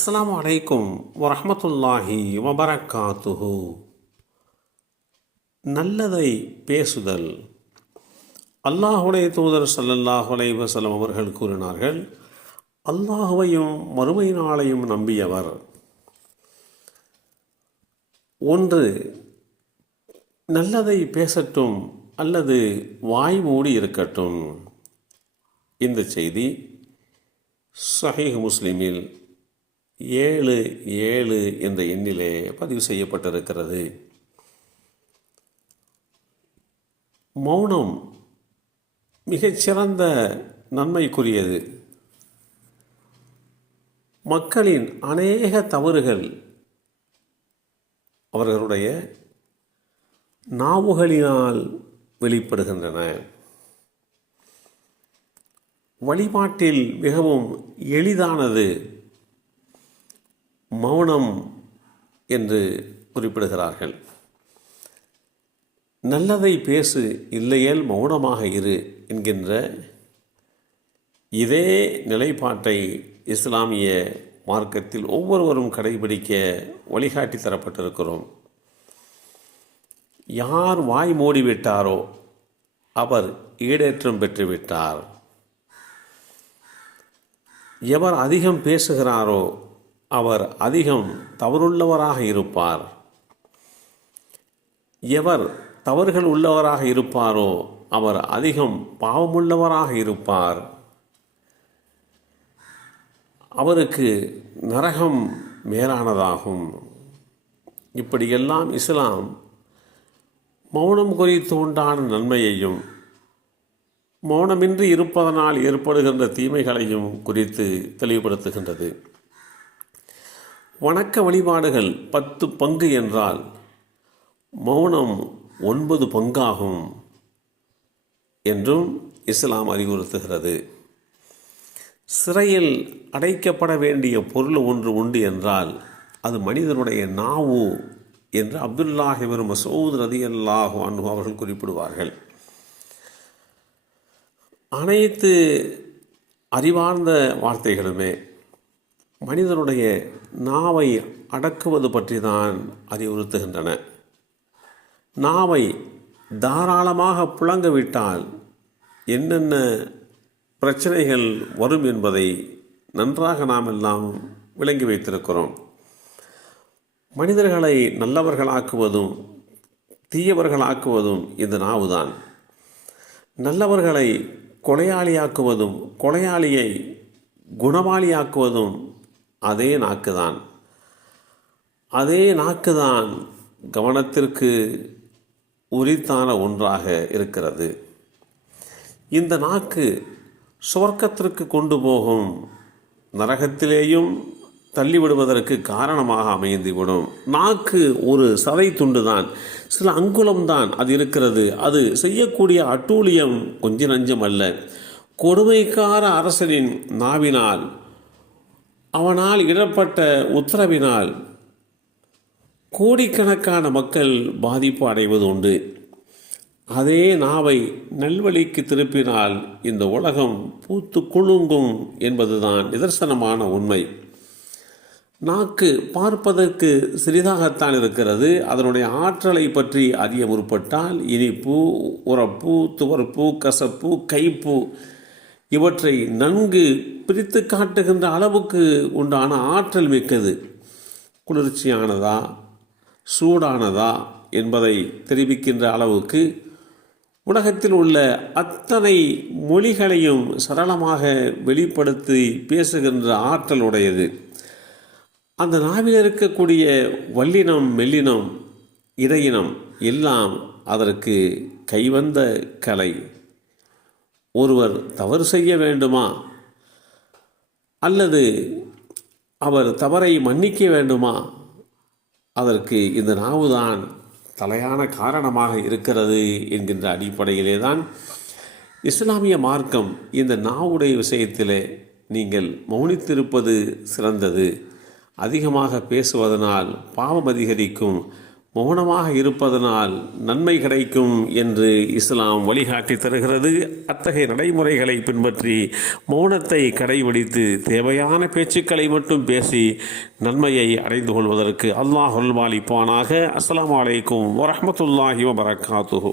அஸ்ஸலாமு அலைக்கும் வரஹ்மத்துல்லாஹி வபரகாத்துஹு. நல்லதை பேசுதல். அல்லாஹுடைய தூதர் ஸல்லல்லாஹு அலைஹி வஸல்லம் அவர்கள் கூறினார்கள், அல்லாஹுவையும் மறுமை நாளையும் நம்பியவர் ஒன்று நல்லதை பேசட்டும் அல்லது வாய் மூடி இருக்கட்டும். இந்த செய்தி ஸஹீஹ் முஸ்லிமில் 77 என்ற எண்ணிலே பதிவு செய்யப்பட்டிருக்கிறது. மௌனம் மிகச்சிறந்த நன்மைக்குரியது. மக்களின் அநேக தவறுகள் அவர்களுடைய நாவுகளினால் வெளிப்படுகின்றன. வழிபாட்டில் மிகவும் எளிதானது மௌனம் என்று குறிப்பிடுகிறார்கள். நல்லதை பேசு, இல்லையேல் மௌனமாக இரு என்கின்ற இதே நிலைப்பாட்டை இஸ்லாமிய மார்க்கத்தில் ஒவ்வொருவரும் கடைபிடிக்க வழிகாட்டி தரப்பட்டிருக்கிறோம். யார் வாய் மூடிவிட்டாரோ அவர் ஈடேற்றம் பெற்றுவிட்டார். எவர் அதிகம் பேசுகிறாரோ அவர் அதிகம் தவறுள்ளவராக இருப்பார். எவர் தவறுகள் உள்ளவராக இருப்பாரோ அவர் அதிகம் பாவமுள்ளவராக இருப்பார். அவருக்கு நரகம் மேலானதாகும். இப்படியெல்லாம் இஸ்லாம் மௌனம் குறித்து உண்டான நன்மையையும் மௌனமின்றி இருப்பதனால் ஏற்படுகின்ற தீமைகளையும் குறித்து தெளிவுபடுத்துகின்றது. வணக்க வழிபாடுகள் 10 பங்கு என்றால் மௌனம் 9 பங்காகும் என்றும் இஸ்லாம் அறிவுறுத்துகிறது. சிறையில் அடைக்கப்பட வேண்டிய பொருள் ஒன்று உண்டு என்றால் அது மனிதனுடைய நாவு என்று அப்துல்லாஹ் இப்னு மஸ்ஊத் ரலியல்லாஹு அன்ஹு அவர்கள் குறிப்பிடுவார்கள். அனைத்து அறிவார்ந்த வார்த்தைகளுமே மனிதனுடைய நாவை அடக்குவது பற்றி தான் அறிவுறுத்துகின்றன. நாவை தாராளமாக புழங்கவிட்டால் என்னென்ன பிரச்சனைகள் வரும் என்பதை நன்றாக நாம் எல்லாம் விளங்கி வைத்திருக்கிறோம். மனிதர்களை நல்லவர்களாக்குவதும் தீயவர்களாக்குவதும் இந்த நாவுதான். நல்லவர்களை கொலையாளியாக்குவதும் கொலையாளியை குணமாளியாக்குவதும் அதே நாக்குதான். அதே நாக்குதான் கவனத்திற்கு உரித்தான ஒன்றாக இருக்கிறது. இந்த நாக்கு சுவர்க்கத்திற்கு கொண்டு போகும், நரகத்திலேயும் தள்ளிவிடுவதற்கு காரணமாக அமைந்துவிடும். நாக்கு ஒரு சதை துண்டுதான், சில அங்குலம்தான் அது இருக்கிறது. அது செய்யக்கூடிய அட்டூழியம் கொஞ்ச நஞ்சம் அல்ல. கொடுமைக்கார அரசனின் நாவினால், அவனால் இடப்பட்ட உத்தரவினால் கோடிக்கணக்கான மக்கள் பாதிப்பு அடைவது உண்டு. அதே நாவை நல்வழிக்கு திருப்பினால் இந்த உலகம் பூத்து குலுங்கும் என்பதுதான் நிதர்சனமான உண்மை. நாக்கு பார்ப்பதற்கு சிறிதாகத்தான் இருக்கிறது. அதனுடைய ஆற்றலை பற்றி அறிய முற்பட்டால் இனிப்பு, உரப்பு, துவர்ப்பு, கசப்பு, கைப்பு இவற்றை நன்கு பிரித்து காட்டுகின்ற அளவுக்கு உண்டான ஆற்றல் மிக்கது. குளிர்ச்சியானதா சூடானதா என்பதை தெரிவிக்கின்ற அளவுக்கு உலகத்தில் உள்ள அத்தனை மொழிகளையும் சரளமாக வெளிப்படுத்தி பேசுகின்ற ஆற்றல் உடையது. அந்த நாவில் இருக்கக்கூடிய வல்லினம், மெல்லினம், இடையினம் எல்லாம் அதற்கு கைவந்த கலை. ஒருவர் தவறு செய்ய வேண்டுமா அல்லது அவர் தவறை மன்னிக்க வேண்டுமா, அதற்கு இந்த நாவுதான் தலையான காரணமாக இருக்கிறது என்கின்ற அடிப்படையிலே தான் இஸ்லாமிய மார்க்கம் இந்த நாவுடைய விஷயத்திலே நீங்கள் மௌனித்திருப்பது சிறந்தது. அதிகமாக பேசுவதனால் பாவம் அதிகரிக்கும், மௌனமாக இருப்பதனால் நன்மை கிடைக்கும் என்று இஸ்லாம் வழிகாட்டி தருகிறது. அத்தகைய நடைமுறைகளை பின்பற்றி மௌனத்தை கடைபிடித்து தேவையான பேச்சுக்களை மட்டும் பேசி நன்மையை அடைந்து கொள்வதற்கு அல்லாஹ் அருள்பாலிப்பானாக. அஸ்ஸலாமு அலைக்கும் வரஹ்மத்துல்லாஹி வபரகாத்துஹு.